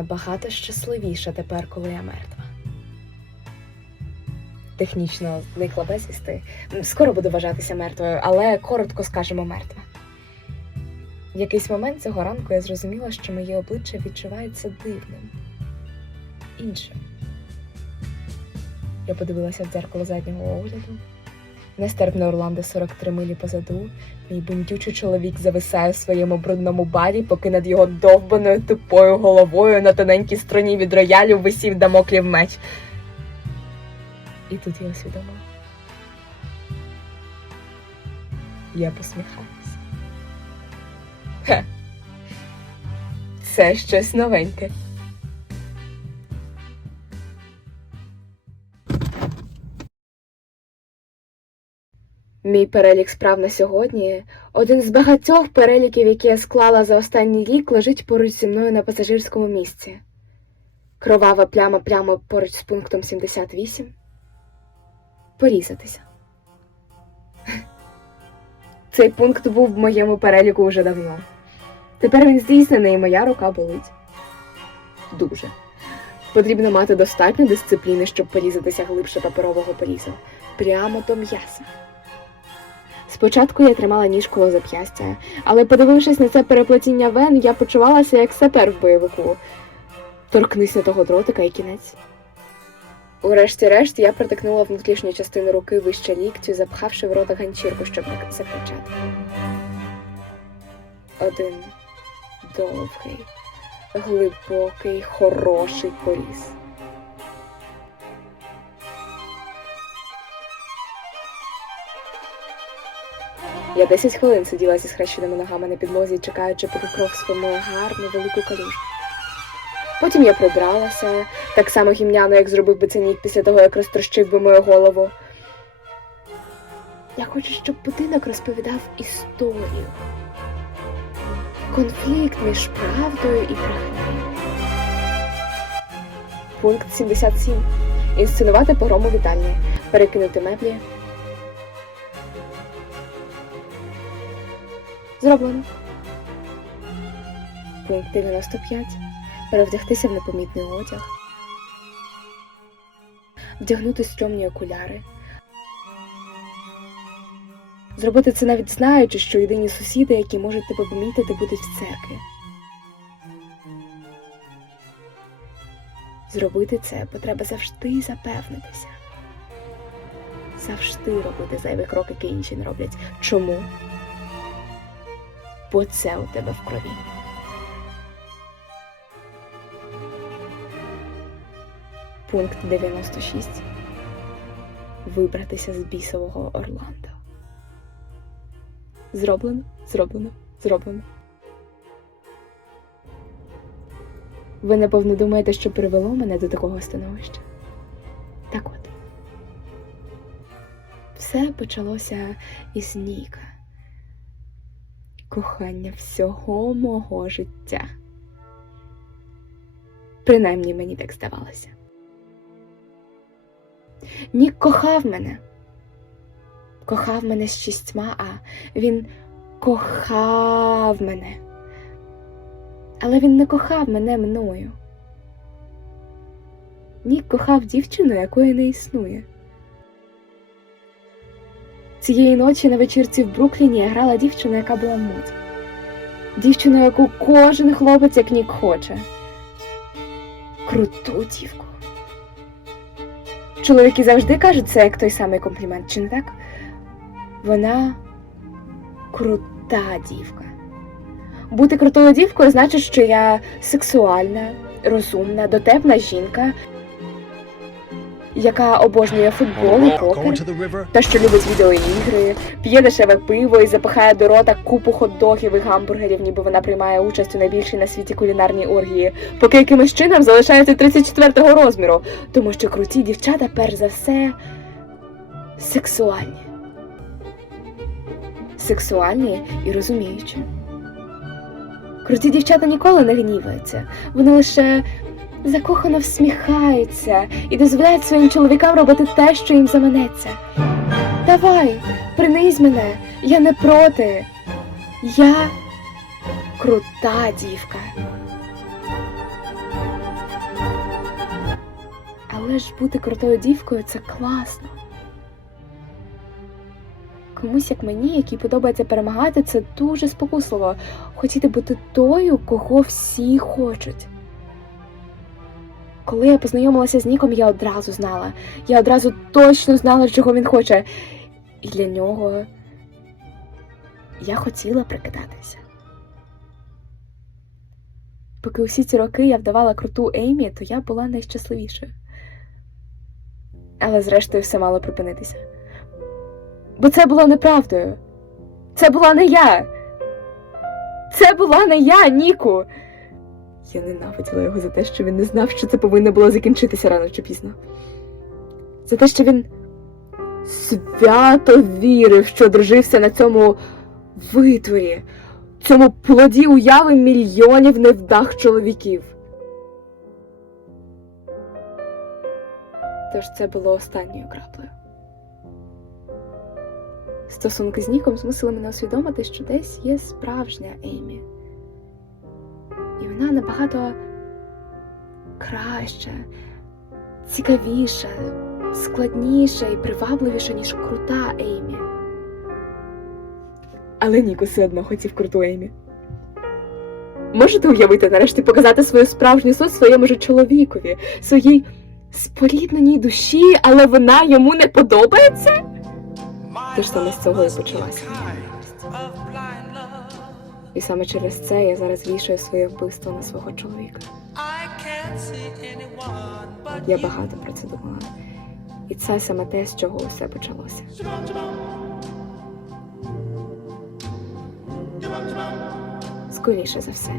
набагато щасливіша тепер, коли я мертва. Технічно зникла безвісти. Скоро буду вважатися мертвою, але коротко скажемо мертва. В якийсь момент цього ранку я зрозуміла, що моє обличчя відчувається дивним, іншим. Я подивилася в дзеркало заднього огляду. Нестерпний Орландо 43 милі позаду. Мій бунтючий чоловік зависає в своєму брудному барі, поки над його довбаною тупою головою на тоненькій струні від роялю висів дамоклів меч. І тут я усвідомила. Я посміхаюся. Це щось новеньке. Мій перелік справ на сьогодні один з багатьох переліків, які я склала за останній рік, лежить поруч зі мною на пасажирському місці. Кровава пляма прямо поруч з пунктом 78. Порізатися. Цей пункт був в моєму переліку уже давно. Тепер він здійснений, і моя рука болить. Дуже. Потрібно мати достатньо дисципліни, щоб порізатися глибше паперового порізу. Прямо до м'яса. Спочатку я тримала ніж коло зап'ястя, але подивившись на це переплетіння вен, я почувалася як сапер в бойовику. Торкнися того дротика і кінець. Урешті-решт я протикнула внутрішню частину руки вище ліктю, запхавши в рота ганчірку, щоб закричати. Один довгий, глибокий, хороший поріз. Я 10 хвилин сиділа зі схрещеними ногами на підлозі, чекаючи, поки кров сформує гарну велику калюжу. Потім я прибралася, так само гімняно, як зробив би це після того, як розтрощив би мою голову. Я хочу, щоб будинок розповідав історію. Конфлікт між правдою і брехнею. Пункт 77. Інсценувати погрому вітальні. Перекинути меблі. Зроблено. Пункт 95. Перевдягтися в непомітний одяг. Вдягнути стрьомні окуляри. Зробити це навіть знаючи, що єдині сусіди, які можуть тебе помітити, будуть в церкві. Зробити це, бо треба завжди запевнитися. Завжди робити зайвий крок, який інші не роблять. Чому? Бо це у тебе в крові. Пункт 96. Вибратися з бісового Орландо. Зроблено, зроблено, зроблено. Ви напевно думаєте, що привело мене до такого становища? Так от. Все почалося із Ніка. Кохання всього мого життя. Принаймні мені так здавалося. Нік кохав мене. Кохав мене з шістьма, а він кохав мене. Але він не кохав мене мною. Нік кохав дівчину, якої не існує. Цієї ночі на вечірці в Брукліні грала дівчину, яка була в моді. Дівчину, яку кожен хлопець як Нік хоче. Круту дівку. Чоловіки завжди кажуть це як той самий комплімент, чи не так? Вона крута дівка. Бути крутою дівкою значить, що я сексуальна, розумна, дотепна жінка, яка обожнює футбол і покер, та що любить відеоігри, п'є дешеве пиво і запихає до рота купу хот-догів і гамбургерів, ніби вона приймає участь у найбільшій на світі кулінарній оргії, поки якимось чином залишається 34-го розміру, тому що круті дівчата, перш за все, сексуальні. Сексуальні і розуміючі. Круті дівчата ніколи не гніваються, вони лише закохано всміхаються і дозволяють своїм чоловікам робити те, що їм заманеться. Давай, принизь мене, я не проти. Я крута дівка. Але ж бути крутою дівкою це класно. Комусь, як мені, якій подобається перемагати, це дуже спокусливо. Хотіти бути тою, кого всі хочуть. Коли я познайомилася з Ніком, я одразу знала. Я одразу точно знала, чого він хоче. І для нього я хотіла прикидатися. Поки усі ці роки я вдавала круту Еймі, то я була найщасливішою. Але зрештою все мало припинитися. Бо це було неправдою. Це була не я. Це була не я, Ніку. Я ненавиділа його за те, що він не знав, що це повинно було закінчитися рано чи пізно. За те, що він свято вірив, що одружився на цьому витворі, цьому плоді уяви мільйонів невдах чоловіків. Тож це було останньою краплею. Стосунки з Ніком змусили мене усвідомити, що десь є справжня Еймі. І вона набагато краща, цікавіша, складніша і привабливіша, ніж крута Еймі. Але Нік усе одно хотів круту Еймі. Можете уявити нарешті показати свою справжню суть своєму же чоловікові, своїй спорідненій душі, але вона йому не подобається? Тож саме з цього і почалася. І саме через це я зараз вішаю своє вбивство на свого чоловіка. Я багато про це думала. І це саме те, з чого усе почалося. Скоріше за все.